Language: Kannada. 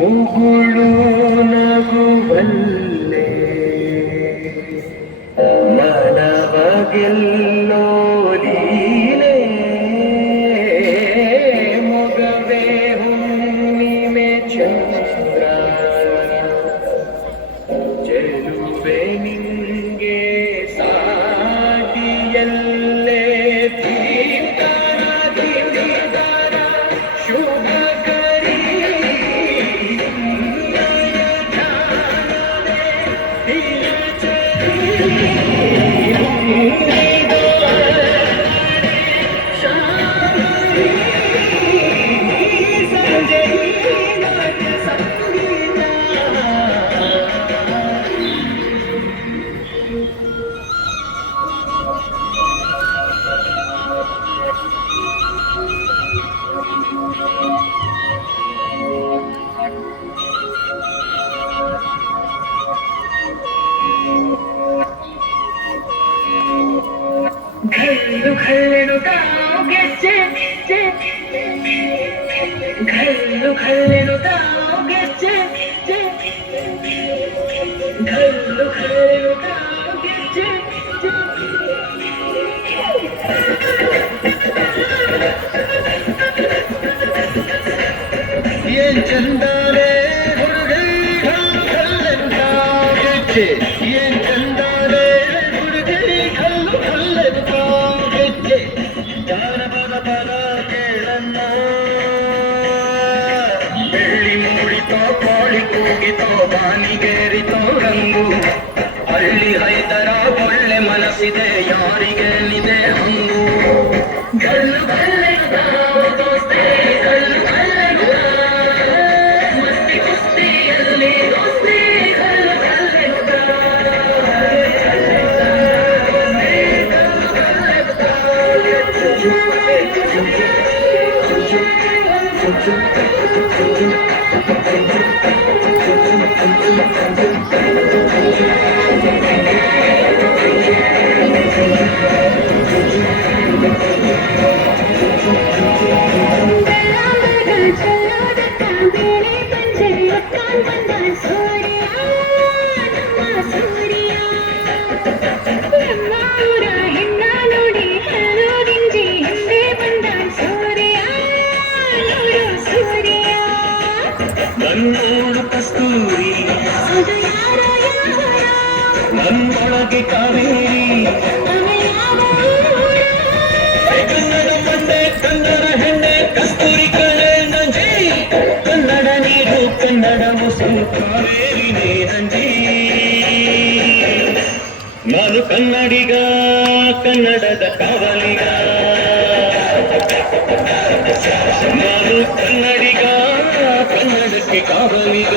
ಮುಗುಳು ನಗುವಲ್ಲೇ ಮನವ ಗೆಲ್ಲೋ ಲೀಲೆ ಮೊಗವೇ ಹುಣ್ಣಿಮೆ ಚಂದ್ರ ಚೆಲುವೆ ನಿಂಗೆ ಸಾಟಿಯಲ್ಲೇ ದೀಪ್ತರ ದೀಪ್ತರ ಶುಭ घल्लू घल्लू गाओगे जे घल्लू घल्लू गाओगे जे घल्लू घल्लू गाओगे जे ये चंदाले हुर्गई घल्लू घल्लू गाओगे जे ये चंदाले हुर्गई घल्लू घल्लू गाओगे जे ಜಾನಪದ ಪದ ಕೇಳನ್ನ ಬೆಳ್ಳಿ ಮೂಡಿತೋ ಕೋಳಿ ಕೂಗಿತೋ ಬಾನಿಗೇರಿತೋ ರಂಗು ಹಳ್ಳಿ ರೈತರ ಒಳ್ಳೆ ಮನಸ್ಸಿದೆ ಯಾರಿಗೇನಿದೆ ಹಂಗು ಗಲ್ಲು ಗಲ್ಲೆನುತಾ ದೋಸ್ತೆ ಗಲ್ಲು ಗಲ್ಲೆನುತಾ ಮಸ್ತಿ ಕುಸ್ತಿಯಲ್ಲಿ ದೋಸ್ತಿ ಗಲ್ಲು ಗಲ್ಲೆನುತಾ ನನ್ನೋಳು ಕಸ್ತೂರಿ ನನ್ನೊಳಗೆ ಕಾವೇರಿ ಕನ್ನಡ ಮಂಡೆ ಕನ್ನಡ ಹೆಣ್ಣೆ ಕಸ್ತೂರಿ ಕಳೆ ನಂಜಿ ಕನ್ನಡ ನೀರು ಕನ್ನಡ ಮುಸುರು ಕಾವೇರಿ ನಂಜಿ ನಾನು ಕನ್ನಡಿಗ ಕನ್ನಡದ ಕಾವಲಿಗ ನಾನು ಕನ್ನಡಿಗ ಕನ್ನಡಕ್ಕೆ ಕಾವಲಿಗ